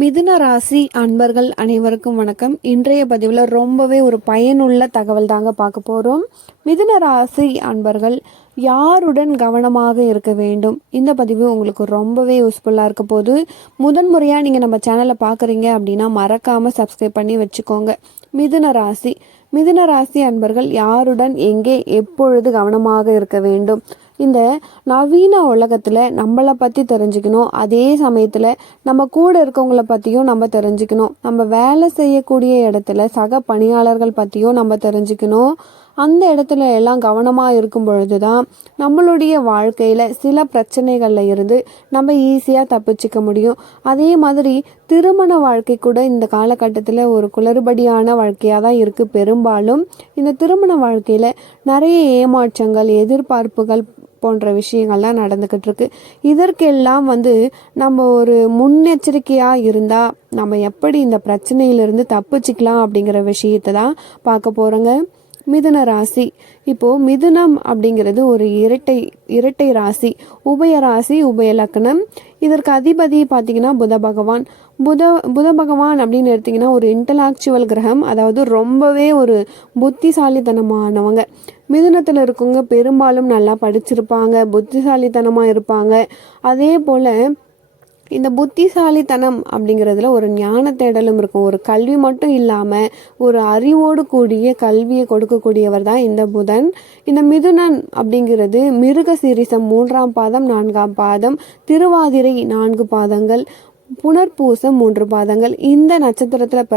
மிதுன ராசி அன்பர்கள் அனைவருக்கும் வணக்கம். இன்றைய பதிவில் ரொம்பவே ஒரு பயனுள்ள தகவல் தாங்க பார்க்க போகிறோம். மிதுன ராசி அன்பர்கள் யாருடன் கவனமாக இருக்க வேண்டும்? இந்த பதிவு உங்களுக்கு ரொம்பவே யூஸ்ஃபுல்லாக இருக்க போது. முதன்முறையாக நீங்கள் நம்ம சேனலை பார்க்குறீங்க அப்படின்னா மறக்காமல் சப்ஸ்கிரைப் பண்ணி வச்சுக்கோங்க. மிதுன ராசி அன்பர்கள் யாருடன் எங்கே எப்பொழுது கவனமாக இருக்க வேண்டும்? இந்த நவீன உலகத்தில் நம்மளை பற்றி தெரிஞ்சுக்கணும், அதே சமயத்தில் நம்ம கூட இருக்கவங்கள பற்றியும் நம்ம தெரிஞ்சுக்கணும், நம்ம வேலை செய்யக்கூடிய இடத்துல சக பணியாளர்கள் பற்றியும் நம்ம தெரிஞ்சுக்கணும். அந்த இடத்துல எல்லாம் கவனமாக இருக்கும் பொழுது தான் நம்மளுடைய வாழ்க்கையில் சில பிரச்சனைகளில் இருந்து நம்ம ஈஸியாக தப்பிச்சிக்க முடியும். அதே மாதிரி திருமண வாழ்க்கை கூட இந்த காலகட்டத்தில் ஒரு குளறுபடியான வாழ்க்கையாக தான் இருக்குது. பெரும்பாலும் இந்த திருமண வாழ்க்கையில் நிறைய ஏமாற்றங்கள், எதிர்பார்ப்புகள் போன்ற விஷயங்கள்லாம் நடந்துக்கிட்டு இருக்கு. இதற்கெல்லாம் நம்ம ஒரு முன்னெச்சரிக்கையாக இருந்தால் நம்ம எப்படி இந்த பிரச்சனையிலிருந்து தப்பிச்சிக்கலாம் அப்படிங்கிற விஷயத்தை தான் பார்க்க போகிறோங்க. மிதுன ராசி, இப்போ மிதுனம் அப்படிங்கிறது ஒரு இரட்டை ராசி, உபய ராசி, உபய லக்னம். இதற்கு அதிபதி பார்த்தீங்கன்னா புத பகவான் அப்படின்னு எடுத்தீங்கன்னா ஒரு இன்டலாக்சுவல் கிரகம், அதாவது ரொம்பவே ஒரு புத்திசாலித்தனமானவங்க. மிதுனத்தில் இருக்கவங்க பெரும்பாலும் நல்லா படிச்சிருப்பாங்க, புத்திசாலித்தனமாக இருப்பாங்க. அதே போல் இந்த புத்திசாலித்தனம் அப்படிங்கிறதுல ஒரு ஞான தேடலும் இருக்கும். ஒரு கல்வி மட்டும் இல்லாமல் ஒரு அறிவோடு கூடிய கல்வியை கொடுக்கக்கூடியவர் தான் இந்த புதன். இந்த மிதுனன் அப்படிங்கிறது மிருக சீரிசம் 3ஆம் பாதம், 4ஆம் பாதம், திருவாதிரை 4 பாதங்கள், புனர்பூசம் 3 பாதங்கள். இந்த நட்சத்திரத்தில்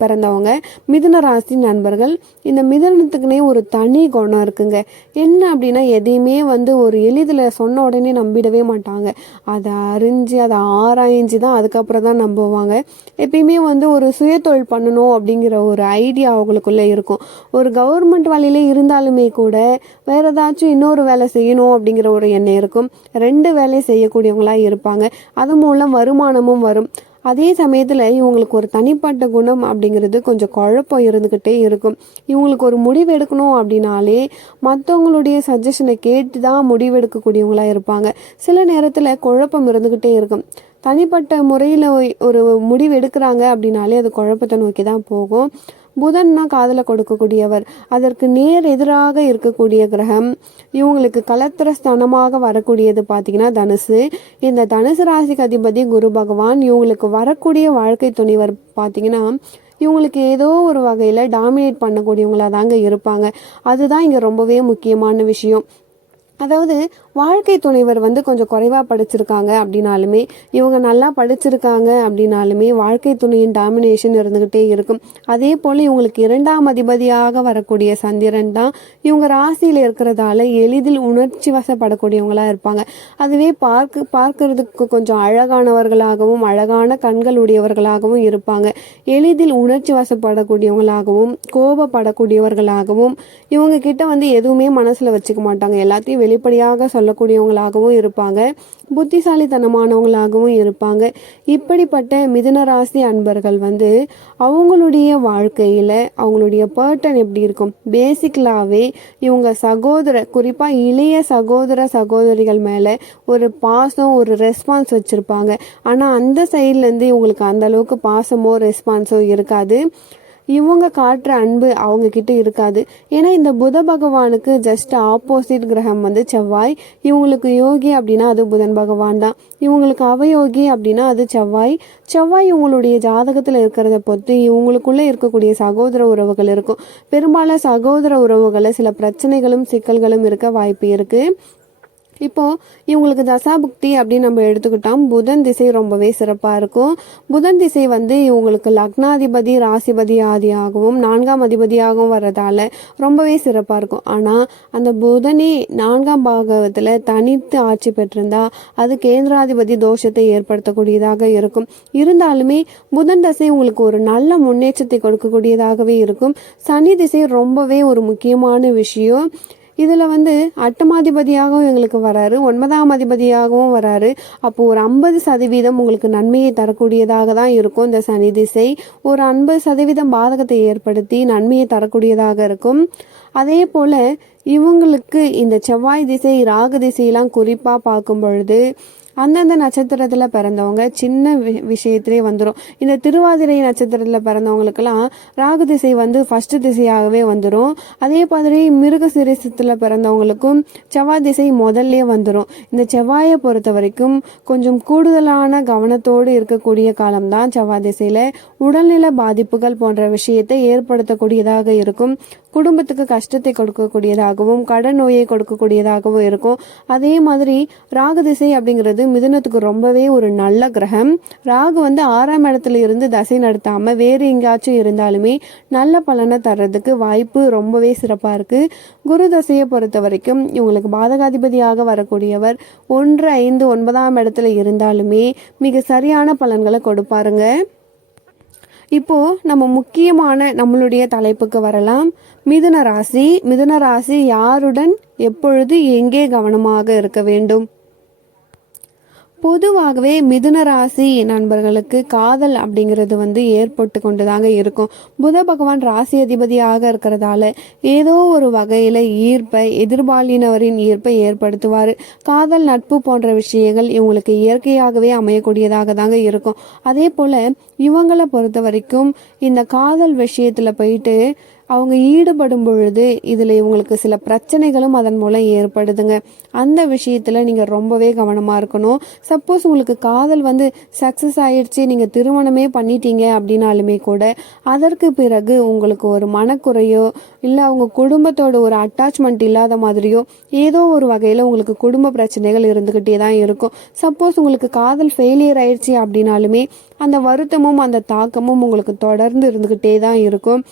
பிறந்தவங்க மிதுன ராசி நண்பர்கள். இந்த மிதுனத்துக்குனே ஒரு தனி குணம் இருக்குங்க. என்ன அப்படின்னா எதையுமே ஒரு எளிதில் சொன்ன உடனே நம்பிடவே மாட்டாங்க. அதை அறிஞ்சு அதை ஆராய்ஞ்சு தான் அதுக்கப்புறம் தான் நம்புவாங்க. எப்பயுமே ஒரு சுயதொழில் பண்ணணும் அப்படிங்கிற ஒரு ஐடியா அவங்களுக்குள்ளே இருக்கும். ஒரு கவர்மெண்ட் வேலையிலே இருந்தாலுமே கூட வேற ஏதாச்சும் இன்னொரு வேலை செய்யணும் அப்படிங்கிற ஒரு எண்ணம் இருக்கும். 2 வேலை செய்யக்கூடியவங்களா இருப்பாங்க. அது மூலம் வருமானமும் வரும். அதே சமயத்தில் இவங்களுக்கு ஒரு தனிப்பட்ட குணம் அப்படிங்கிறது கொஞ்சம் குழப்பம் இருந்துக்கிட்டே இருக்கும். இவங்களுக்கு ஒரு முடிவு எடுக்கணும் அப்படின்னாலே மற்றவங்களுடைய சஜஷனை கேட்டு தான் முடிவெடுக்கக்கூடியவங்களா இருப்பாங்க. சில நேரத்தில் குழப்பம் இருந்துக்கிட்டே இருக்கும். தனிப்பட்ட முறையில் ஒரு முடிவு எடுக்கிறாங்க அப்படின்னாலே அது குழப்பத்தை நோக்கி தான் போகும். புதன்னா காதலை கொடுக்கக்கூடியவர், அதற்கு நேர் எதிராக இருக்கக்கூடிய கிரகம். இவங்களுக்கு கலத்திரஸ்தானமாக வரக்கூடியது பார்த்தீங்கன்னா தனுசு. இந்த தனுசு ராசிக்கு அதிபதி குரு பகவான். இவங்களுக்கு வரக்கூடிய வாழ்க்கை துணைவர் பார்த்தீங்கன்னா இவங்களுக்கு ஏதோ ஒரு வகையில் டாமினேட் பண்ணக்கூடியவங்களா தாங்க இருப்பாங்க. அதுதான் இங்கே ரொம்பவே முக்கியமான விஷயம். அதாவது வாழ்க்கை துணைவர் கொஞ்சம் குறைவாக படிச்சிருக்காங்க அப்படின்னாலுமே, இவங்க நல்லா படிச்சிருக்காங்க அப்படின்னாலுமே வாழ்க்கை துணையின் டாமினேஷன் இருந்துக்கிட்டே இருக்கும். அதே போல் இவங்களுக்கு 2ஆம் அதிபதியாக வரக்கூடிய சந்திரன் தான் இவங்க ராசியில் இருக்கிறதால எளிதில் உணர்ச்சி வசப்படக்கூடியவங்களா இருப்பாங்க. அதுவே பார்க்கறதுக்கு கொஞ்சம் அழகானவர்களாகவும் அழகான கண்கள் உடையவர்களாகவும் இருப்பாங்க. எளிதில் உணர்ச்சி வசப்படக்கூடியவங்களாகவும் கோபப்படக்கூடியவர்களாகவும் இவங்க கிட்ட எதுவுமே மனசில் வச்சுக்க மாட்டாங்க. எல்லாத்தையும் வெளிப்படையாக சொல்லக்கூடியவங்களாகவும் இருப்பாங்க. புத்திசாலித்தனமானவங்களாகவும் இருப்பாங்க. இப்படிப்பட்ட மிதுன ராசி அன்பர்கள் அவங்களுடைய வாழ்க்கையில் அவங்களுடைய பேட்டர்ன் எப்படி இருக்கும்? பேசிக்கலாகவே இவங்க குறிப்பாக இளைய சகோதரிகள் மேலே ஒரு பாசம், ஒரு ரெஸ்பான்ஸ் வச்சுருப்பாங்க. ஆனால் அந்த சைட்லேருந்து இவங்களுக்கு அந்த அளவுக்கு பாசமோ ரெஸ்பான்ஸோ இருக்காது. இவங்க காட்டுற அன்பு அவங்க கிட்ட இருக்காது. ஏன்னா இந்த புத பகவானுக்கு ஜஸ்ட் ஆப்போசிட் கிரகம் செவ்வாய். இவங்களுக்கு யோகி அப்படின்னா அது புதன் பகவான் தான். இவங்களுக்கு அவயோகி அப்படின்னா அது செவ்வாய். இவங்களுடைய ஜாதகத்தில் இருக்கிறத பொறுத்து இவங்களுக்குள்ள இருக்கக்கூடிய சகோதர உறவுகள் இருக்கும். பெரும்பாலும் சகோதர உறவுகளில் சில பிரச்சனைகளும் சிக்கல்களும் இருக்க வாய்ப்பு இருக்கு. இப்போ இவங்களுக்கு தசாபுக்தி அப்படின்னு நம்ம எடுத்துக்கிட்டோம், புதன் திசை ரொம்பவே சிறப்பாக இருக்கும். புதன் திசை இவங்களுக்கு லக்னாதிபதி ராசிபதி ஆதியாகவும் 4ஆம் அதிபதியாகவும் வர்றதால ரொம்பவே சிறப்பாக இருக்கும். ஆனால் அந்த புதனே 4ஆம் பாகத்தில் தனித்து ஆட்சி பெற்றிருந்தா அது கேந்திராதிபதி தோஷத்தை ஏற்படுத்தக்கூடியதாக இருக்கும். இருந்தாலுமே புதன் திசை உங்களுக்கு ஒரு நல்ல முன்னேற்றத்தை கொடுக்கக்கூடியதாகவே இருக்கும். சனி திசை ரொம்பவே ஒரு முக்கியமான விஷயம். இதில் 8ஆம் எங்களுக்கு வராரு, 9ஆம் அதிபதியாகவும் வராரு. அப்போ ஒரு 50% உங்களுக்கு நன்மையை தரக்கூடியதாக தான் இருக்கும். இந்த சனி திசை ஒரு 50% பாதகத்தை ஏற்படுத்தி நன்மையை தரக்கூடியதாக இருக்கும். அதே போல் இவங்களுக்கு இந்த செவ்வாய் திசை ராகு திசையெல்லாம் குறிப்பாக பார்க்கும் பொழுது அந்தந்த நட்சத்திரத்தில் பிறந்தவங்க சின்ன விஷயத்திலே வந்துடும். இந்த திருவாதிரை நட்சத்திரத்தில் பிறந்தவங்களுக்கெல்லாம் ராகு திசை வந்து ஃபர்ஸ்ட் திசையாகவே வந்துடும். அதே மாதிரி மிருக சிரேசத்தில் பிறந்தவங்களுக்கும் செவ்வாய் திசை முதல்ல வந்துடும். இந்த செவ்வாயை பொறுத்த வரைக்கும் கொஞ்சம் கூடுதலான கவனத்தோடு இருக்கக்கூடிய காலம்தான் செவ்வாய் திசையில். உடல்நல பாதிப்புகள் போன்ற விஷயத்தை ஏற்படுத்தக்கூடியதாக இருக்கும். குடும்பத்துக்கு கஷ்டத்தை கொடுக்கக்கூடியதாகவும் கடன் நோயை கொடுக்கக்கூடியதாகவும் இருக்கும். அதே மாதிரி ராகு திசை அப்படிங்கிறது மிதுனத்துக்கு ரொம்பவே ஒரு நல்ல கிரகம். ராகு வந்து 6ஆம் இடத்துல இருந்து தசை நடத்தாம வேறு எங்கேயாச்சும் இருந்தாலுமே நல்ல பலனை தர்றதுக்கு வாய்ப்பு ரொம்பவே சிறப்பா இருக்கு. குரு தசையை பொறுத்த வரைக்கும் இவங்களுக்கு பாதகாதிபதியாக வரக்கூடியவர் 1, 5, 9ஆம் இடத்துல இருந்தாலுமே மிக சரியான பலன்களை கொடுப்பாருங்க. இப்போ நம்ம முக்கியமான நம்மளுடைய தலைப்புக்கு வரலாம். மிதுன ராசி யாருடன் எப்பொழுது எங்கே கவனமாக இருக்க வேண்டும்? பொதுவாகவே மிதுன ராசி நண்பர்களுக்கு காதல் அப்படிங்கிறது வந்து ஏற்பட்டு கொண்டுதாங்க இருக்கும். புத பகவான் ராசி அதிபதியாக இருக்கிறதால ஏதோ ஒரு வகையில எதிர்பாலினவரின் ஈர்ப்பை ஏற்படுத்துவார். காதல், நட்பு போன்ற விஷயங்கள் இவங்களுக்கு இயற்கையாகவே அமையக்கூடியதாக தாங்க இருக்கும். அதே போல இவங்களை பொறுத்த வரைக்கும் இந்த காதல் விஷயத்துல போயிட்டு அவங்க ஈடுபடும் பொழுது இதில் இவங்களுக்கு சில பிரச்சனைகளும் அதன் மூலம் ஏற்படுதுங்க. அந்த விஷயத்தில் நீங்கள் ரொம்பவே கவனமாக இருக்கணும். சப்போஸ் உங்களுக்கு காதல் வந்து சக்ஸஸ் ஆயிடுச்சு, நீங்கள் திருமணமே பண்ணிட்டீங்க அப்படின்னாலுமே கூட அதற்கு பிறகு உங்களுக்கு ஒரு மனக்குறையோ இல்லை அவங்க குடும்பத்தோட ஒரு அட்டாச்மெண்ட் இல்லாத மாதிரியோ ஏதோ ஒரு வகையில் உங்களுக்கு குடும்ப பிரச்சனைகள் இருந்துக்கிட்டே தான் இருக்கும். சப்போஸ் உங்களுக்கு காதல் ஃபெயிலியர் ஆயிடுச்சு அப்படின்னாலுமே அந்த வருத்தமும் அந்த தாக்கமும் உங்களுக்கு தொடர்ந்து இருந்துக்கிட்டே தான் இருக்கும்.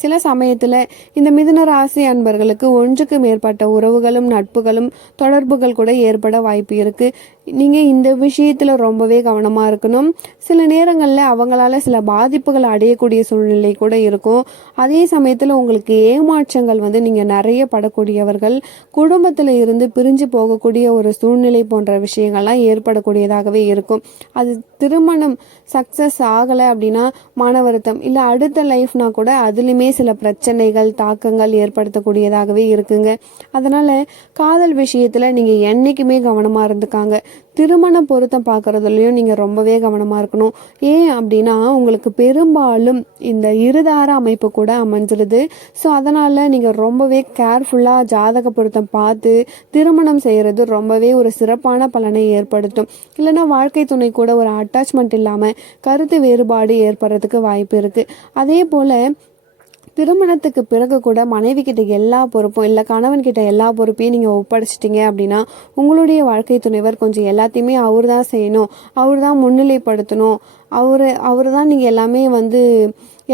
சில சமயத்தில் இந்த மிதுன ராசி அன்பர்களுக்கு ஒன்றுக்கு மேற்பட்ட உறவுகளும் நட்புகளும் தொடர்புகள் கூட ஏற்பட வாய்ப்பு இருக்குது. நீங்கள் இந்த விஷயத்தில் ரொம்பவே கவனமாக இருக்கணும். சில நேரங்களில் அவங்களால சில பாதிப்புகள் அடையக்கூடிய சூழ்நிலை கூட இருக்கும். அதே சமயத்தில் உங்களுக்கு ஏமாற்றங்கள் வந்து நீங்கள் நிறைய படக்கூடியவர்கள், குடும்பத்தில் இருந்து பிரிஞ்சு போகக்கூடிய ஒரு சூழ்நிலை போன்ற விஷயங்கள்லாம் ஏற்படக்கூடியதாகவே இருக்கும். அது திருமணம் சக்ஸஸ் ஆகலை அப்படின்னா மன வருத்தம், இல்லை அடுத்த லைஃப்னா கூட அதுலேயுமே சில பிரச்சனைகள் தாக்கங்கள் ஏற்படுத்தக்கூடியதாகவே இருக்குங்க. அதனால காதல் விஷயத்துல நீங்க என்னைக்குமே கவனமா இருந்துக்காங்க. திருமண பொருத்தம் பார்க்கறதுலயும் நீங்க ரொம்பவே கவனமா இருக்கணும். ஏன் அப்படின்னா உங்களுக்கு பெரும்பாலும் இந்த இருதார அமைப்பு கூட அமைஞ்சிருது. ஸோ அதனால நீங்க ரொம்பவே கேர்ஃபுல்லா ஜாதக பொருத்தம் பார்த்து திருமணம் செய்யறது ரொம்பவே ஒரு சிறப்பான பலனை ஏற்படுத்தும். இல்லைன்னா வாழ்க்கை துணை கூட ஒரு அட்டாச்மெண்ட் இல்லாம கருத்து வேறுபாடு ஏற்படுறதுக்கு வாய்ப்பு இருக்கு. அதே போல திருமணத்துக்கு பிறகு கூட மனைவி கிட்ட எல்லா பொறுப்பும் இல்லை கணவன் கிட்ட எல்லா பொறுப்பையும் நீங்கள் ஒப்படைச்சிட்டிங்க அப்படின்னா உங்களுடைய வாழ்க்கை துணைவர் கொஞ்சம் எல்லாத்தையுமே அவர் தான் செய்யணும், அவர் தான் முன்னிலைப்படுத்தணும், அவர் தான் நீங்கள்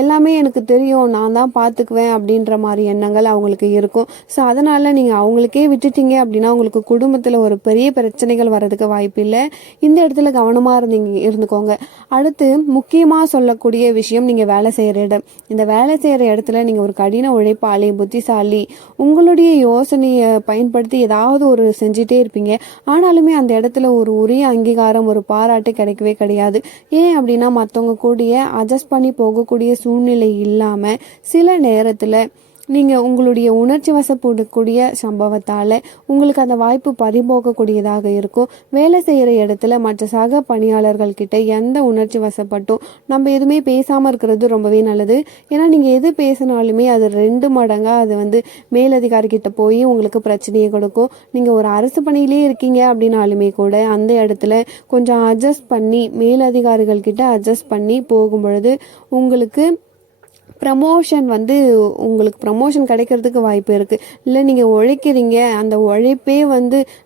எல்லாமே எனக்கு தெரியும், நான் தான் பார்த்துக்குவேன் அப்படின்ற மாதிரி எண்ணங்கள் அவங்களுக்கு இருக்கும். ஸோ அதனால் நீங்கள் அவங்களுக்கே விட்டுட்டீங்க அப்படின்னா உங்களுக்கு குடும்பத்தில் ஒரு பெரிய பிரச்சனைகள் வர்றதுக்கு வாய்ப்பு இல்லை. இந்த இடத்துல கவனமாக இருந்துக்கோங்க. அடுத்து முக்கியமாக சொல்லக்கூடிய விஷயம், நீங்கள் வேலை செய்கிற இடம். இந்த வேலை செய்கிற இடத்துல நீங்கள் ஒரு கடின உழைப்பாளி, புத்திசாலி, உங்களுடைய யோசனையை பயன்படுத்தி ஏதாவது ஒரு செஞ்சுட்டே இருப்பீங்க. ஆனாலுமே அந்த இடத்துல ஒரு உரிய அங்கீகாரம், ஒரு பாராட்டு கிடைக்கவே கிடையாது. ஏன் அப்படின்னா மற்றவங்க கூடிய அட்ஜஸ்ட் பண்ணி போகக்கூடிய சூழ்நிலை இல்லாமல் சில நேரத்தில் நீங்கள் உங்களுடைய உணர்ச்சி வசப்படக்கூடிய சம்பவத்தால் உங்களுக்கு அந்த வாய்ப்பு பறிபோகக்கூடியதாக இருக்கும். வேலை செய்கிற இடத்துல மற்ற சக பணியாளர்கள் கிட்ட எந்த உணர்ச்சி வசப்பட்டும் நம்ம எதுவுமே பேசாமல் இருக்கிறது ரொம்பவே நல்லது. ஏன்னா நீங்கள் எது பேசினாலுமே அது 2 மடங்காக அது மேலதிகாரிகிட்ட போய் உங்களுக்கு பிரச்சனையை கொடுக்கும். நீங்கள் ஒரு அரசு பணியிலே இருக்கீங்க அப்படின்னாலுமே கூட அந்த இடத்துல கொஞ்சம் அட்ஜஸ்ட் பண்ணி மேலதிகாரிகள் கிட்ட அட்ஜஸ்ட் பண்ணி போகும் பொழுது உங்களுக்கு உங்களுக்கு ப்ரமோஷன் கிடைக்கிறதுக்கு வாய்ப்பு இருக்குது. இல்லை நீங்கள் உழைக்கிறீங்க, அந்த உழைப்பே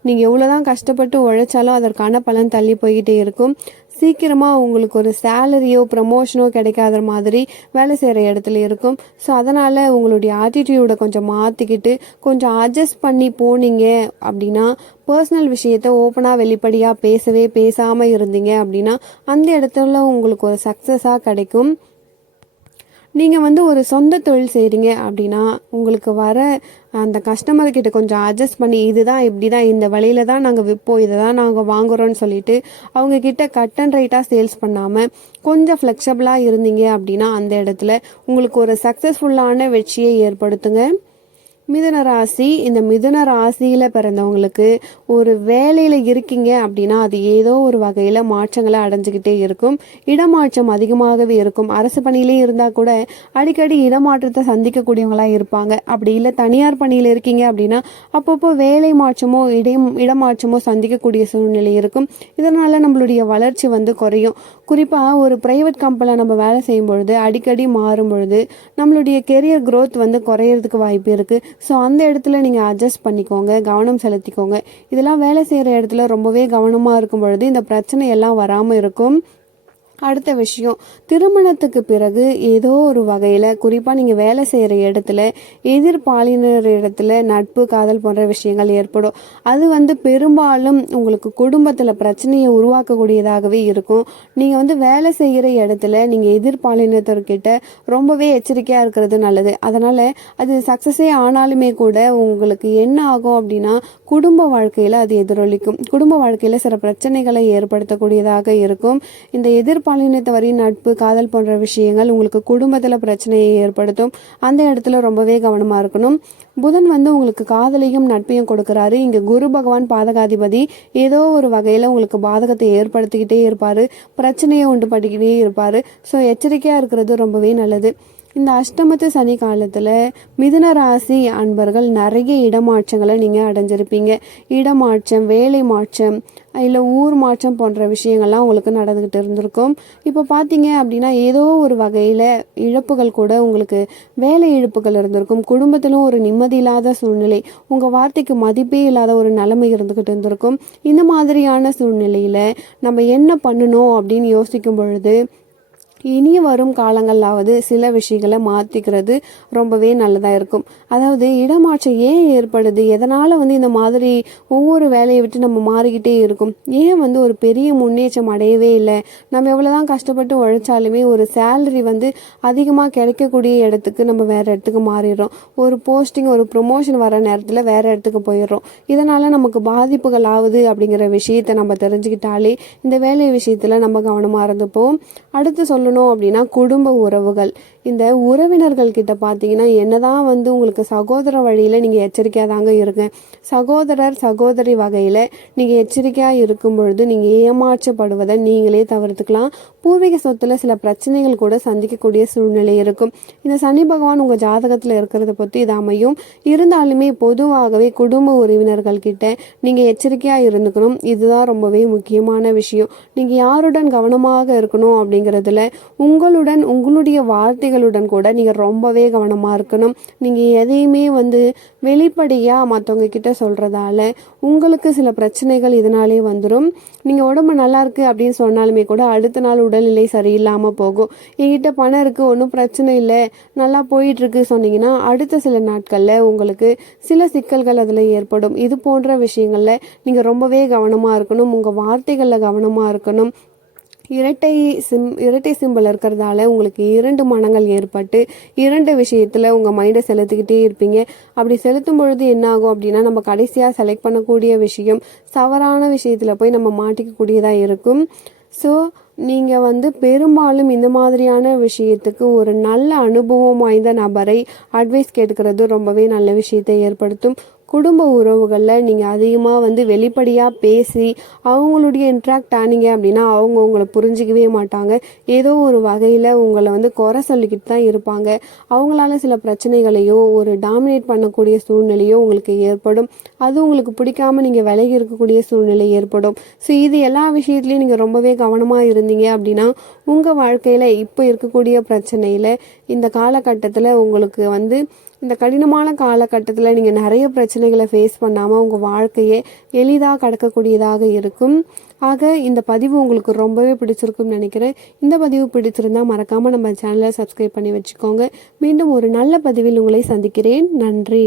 நீங்கள் எவ்வளோதான் கஷ்டப்பட்டு உழைச்சாலும் அதற்கான பலன் தள்ளி போய்கிட்டே இருக்கும். சீக்கிரமாக உங்களுக்கு ஒரு சேலரியோ ப்ரமோஷனோ கிடைக்காத மாதிரி வேலை செய்கிற இடத்துல இருக்கும். ஸோ அதனால் உங்களுடைய ஆட்டிடியூடை கொஞ்சம் மாற்றிக்கிட்டு கொஞ்சம் அட்ஜஸ்ட் பண்ணி போனீங்க அப்படின்னா, பர்சனல் விஷயத்தை ஓப்பனாக வெளிப்படையாக பேசாமல் இருந்தீங்க அப்படின்னா அந்த இடத்துல உங்களுக்கு ஒரு சக்ஸஸாக கிடைக்கும். நீங்கள் ஒரு சொந்த தொழில் செய்கிறீங்க அப்படின்னா உங்களுக்கு வர அந்த கஸ்டமர்கிட்ட கொஞ்சம் அட்ஜஸ்ட் பண்ணி இதுதான் இப்படி தான் இந்த வழியில தான் நாங்கள் விற்போம், இதை தான் நாங்கள் வாங்குகிறோன்னு சொல்லிட்டு அவங்கக்கிட்ட கட் அண்ட் ரைட்டாக சேல்ஸ் பண்ணாமல் கொஞ்சம் ஃப்ளெக்சிபிளாக இருந்தீங்க அப்படின்னா அந்த இடத்துல உங்களுக்கு ஒரு சக்ஸஸ்ஃபுல்லான வெற்றியை ஏற்படுத்துங்க. மிதுன ராசி, இந்த மிதுன ராசியில் பிறந்தவங்களுக்கு ஒரு வேலையில் இருக்கீங்க அப்படின்னா அது ஏதோ ஒரு வகையில் மாற்றங்களை அடைஞ்சிக்கிட்டே இருக்கும். இடமாற்றம் அதிகமாகவே இருக்கும். அரசு பணியிலே இருந்தால் கூட அடிக்கடி இடமாற்றத்தை சந்திக்கக்கூடியவங்களாக இருப்பாங்க. அப்படி இல்லை தனியார் பணியில் இருக்கீங்க அப்படின்னா அப்பப்போ வேலை மாற்றமோ இடமாற்றமோ சந்திக்கக்கூடிய சூழ்நிலை இருக்கும். இதனால் நம்மளுடைய வளர்ச்சி குறையும். குறிப்பாக ஒரு ப்ரைவேட் கம்பெனியில் நம்ம வேலை செய்யும் பொழுது அடிக்கடி மாறும் பொழுது நம்மளுடைய கெரியர் க்ரோத் குறையிறதுக்கு வாய்ப்பு இருக்குது. ஸோ அந்த இடத்துல நீங்கள் அட்ஜஸ்ட் பண்ணிக்கோங்க, கவனம் செலுத்திக்கோங்க. இதெல்லாம் வேலை செய்கிற இடத்துல ரொம்பவே கவனமாக இருக்கும் பொழுது இந்த பிரச்சனை எல்லாம் வராமல் இருக்கும். அடுத்த விஷயம், திருமணத்துக்கு பிறகு ஏதோ ஒரு வகையில் குறிப்பாக நீங்கள் வேலை செய்கிற இடத்துல எதிர்பாலினர் இடத்துல நட்பு காதல் போன்ற விஷயங்கள் ஏற்படும். அது பெரும்பாலும் உங்களுக்கு குடும்பத்தில் பிரச்சனையை உருவாக்கக்கூடியதாகவே இருக்கும். நீங்கள் வேலை செய்கிற இடத்துல நீங்கள் எதிர்பாலினத்திற்கிட்ட ரொம்பவே எச்சரிக்கையாக இருக்கிறது நல்லது. அதனால் அது சக்ஸஸே ஆனாலுமே கூட உங்களுக்கு என்ன ஆகும் அப்படின்னா குடும்ப வாழ்க்கையில் அது எதிரொலிக்கும். குடும்ப வாழ்க்கையில் சில பிரச்சனைகளை ஏற்படுத்தக்கூடியதாக இருக்கும். இந்த பாலினத்தவரி நட்பு காதல் போன்ற விஷயங்கள் உங்களுக்கு குடும்பத்தில் பிரச்சனையை ஏற்படுத்தும். அந்த இடத்துல ரொம்பவே கவனமாக இருக்கணும். புதன் உங்களுக்கு காதலையும் நட்பையும் கொடுக்குறாரு. இங்கே குரு பகவான் பாதகாதிபதி ஏதோ ஒரு வகையில் உங்களுக்கு பாதகத்தை ஏற்படுத்திக்கிட்டே இருப்பார், பிரச்சனையை உண்டு பண்ணிக்கிட்டே இருப்பார். ஸோ எச்சரிக்கையாக இருக்கிறது ரொம்பவே நல்லது. இந்த அஷ்டமத்து சனி காலத்தில் மிதுன ராசி அன்பர்கள் நிறைய இடமாற்றங்களை நீங்கள் அடைஞ்சிருப்பீங்க. இடமாற்றம், வேலை மாற்றம், இல்லை ஊர் மாற்றம் போன்ற விஷயங்கள்லாம் உங்களுக்கு நடந்துக்கிட்டு இருந்திருக்கும். இப்போ பார்த்தீங்க அப்படின்னா ஏதோ ஒரு வகையில் இழப்புகள் கூட உங்களுக்கு வேலை இழப்புகள் இருந்திருக்கும். குடும்பத்திலும் ஒரு நிம்மதி இல்லாத சூழ்நிலை, உங்கள் வார்த்தைக்கு மதிப்பே இல்லாத ஒரு நிலைமை இருந்துக்கிட்டு இருந்திருக்கும். இந்த மாதிரியான சூழ்நிலையில் நம்ம என்ன பண்ணணும் அப்படின்னு யோசிக்கும் பொழுது இனி வரும் காலங்களாவது சில விஷயங்களை மாற்றிக்கிறது ரொம்பவே நல்லதாக இருக்கும். அதாவது இடமாற்றம் ஏன் ஏற்படுது, எதனால் இந்த மாதிரி ஒவ்வொரு வேலையை விட்டு நம்ம மாறிக்கிட்டே இருக்கும், ஏன் ஒரு பெரிய முன்னேற்றம் அடையவே இல்லை, நம்ம எவ்வளோதான் கஷ்டப்பட்டு உழைச்சாலுமே ஒரு சேலரி அதிகமாக கிடைக்கக்கூடிய இடத்துக்கு நம்ம வேறு இடத்துக்கு மாறிடுறோம். ஒரு போஸ்டிங் ஒரு ப்ரொமோஷன் வர நேரத்தில் வேறு இடத்துக்கு போயிடுறோம். இதனால் நமக்கு பாதிப்புகள் ஆகுது அப்படிங்கிற விஷயத்தை நம்ம தெரிஞ்சுக்கிட்டாலே இந்த வேலை விஷயத்தில் நம்ம கவனமாக இருந்துப்போம். அடுத்து சொல்லணும் அப்படின்னா குடும்ப உறவுகள். இந்த உறவினர்கள் கிட்ட பார்த்தீங்கன்னா என்னதான் உங்களுக்கு சகோதர வழியில் நீங்கள் எச்சரிக்கையாக தாங்க இருங்க. சகோதரர் சகோதரி வகையில் நீங்கள் எச்சரிக்கையாக இருக்கும் பொழுது நீங்கள் ஏமாற்றப்படுவதை நீங்களே தவிர்த்துக்கலாம். பூர்வீக சொத்தில் சில பிரச்சனைகள் கூட சந்திக்கக்கூடிய சூழ்நிலை இருக்கும். இந்த சனி பகவான் உங்கள் ஜாதகத்தில் இருக்கிறத பற்றி இது அமையும். இருந்தாலுமே பொதுவாகவே குடும்ப உறவினர்கள் கிட்ட நீங்கள் எச்சரிக்கையாக இருந்துக்கணும். இதுதான் ரொம்பவே முக்கியமான விஷயம். நீங்கள் யாருடன் கவனமாக இருக்கணும் அப்படிங்கிறதுல உங்களுடைய வார்த்தைகளுடன் கூட நீங்கள் ரொம்பவே கவனமாக இருக்கணும். நீங்கள் எதையுமே வெளிப்படையாக மற்றவங்க கிட்ட சொல்கிறதால உங்களுக்கு சில பிரச்சனைகள் இதனாலே வந்துடும். நீங்கள் உடம்பு நல்லா இருக்கு அப்படின்னு சொன்னாலுமே கூட அடுத்த நாள் உடல்நிலை சரியில்லாமல் போகும். என்கிட்ட பணம் இருக்குது, ஒன்றும் பிரச்சனை இல்லை, நல்லா போயிட்டுருக்கு சொன்னீங்கன்னா அடுத்த சில நாட்களில் உங்களுக்கு சில சிக்கல்கள் அதில் ஏற்படும். இது போன்ற விஷயங்களில் நீங்கள் ரொம்பவே கவனமாக இருக்கணும். உங்கள் வார்த்தைகளில் கவனமாக இருக்கணும். இரட்டை சிம்பிள் இருக்கிறதால உங்களுக்கு 2 மனங்கள் ஏற்பட்டு 2 விஷயத்தில் உங்கள் மைண்டை செலுத்திக்கிட்டே இருப்பீங்க. அப்படி செலுத்தும் பொழுது என்ன ஆகும் அப்படின்னா நம்ம கடைசியாக செலக்ட் பண்ணக்கூடிய விஷயம் தவறான விஷயத்தில் போய் நம்ம மாட்டிக்கக்கூடியதாக இருக்கும். ஸோ நீங்கள் பெரும்பாலும் இந்த மாதிரியான விஷயத்துக்கு ஒரு நல்ல அனுபவம் வாய்ந்த நபரை அட்வைஸ் கேட்கறது ரொம்பவே நல்ல விஷயத்தை ஏற்படுத்தும். குடும்ப உறவுகளில் நீங்கள் அதிகமாக வெளிப்படையாக பேசி அவங்களுடைய இன்ட்ராக்ட் ஆனீங்க அப்படின்னா அவங்க உங்களை புரிஞ்சிக்கவே மாட்டாங்க. ஏதோ ஒரு வகையில் உங்களை குறை சொல்லிக்கிட்டு தான் இருப்பாங்க. அவங்களால சில பிரச்சனைகளையோ ஒரு டாமினேட் பண்ணக்கூடிய சூழ்நிலையோ உங்களுக்கு ஏற்படும். அது உங்களுக்கு பிடிக்காம நீங்கள் விலகி இருக்கக்கூடிய சூழ்நிலை ஏற்படும். ஸோ இது எல்லா விஷயத்துலையும் நீங்கள் ரொம்பவே கவனமாக இருந்தீங்க அப்படின்னா உங்கள் வாழ்க்கையில் இப்போ இருக்கக்கூடிய பிரச்சனையில் இந்த காலகட்டத்தில் உங்களுக்கு இந்த கடினமான காலகட்டத்தில் நீங்கள் நிறைய பிரச்சனைகளை ஃபேஸ் பண்ணாமல் உங்கள் வாழ்க்கையை எளிதாக கடக்கக்கூடியதாக இருக்கும். ஆக இந்த பதிவு உங்களுக்கு ரொம்பவே பிடிச்சிருக்கும்னு நினைக்கிறேன். இந்த பதிவு பிடிச்சிருந்தால் மறக்காமல் நம்ம சேனலை சப்ஸ்கிரைப் பண்ணி வச்சுக்கோங்க. மீண்டும் ஒரு நல்ல பதிவில் உங்களை சந்திக்கிறேன். நன்றி.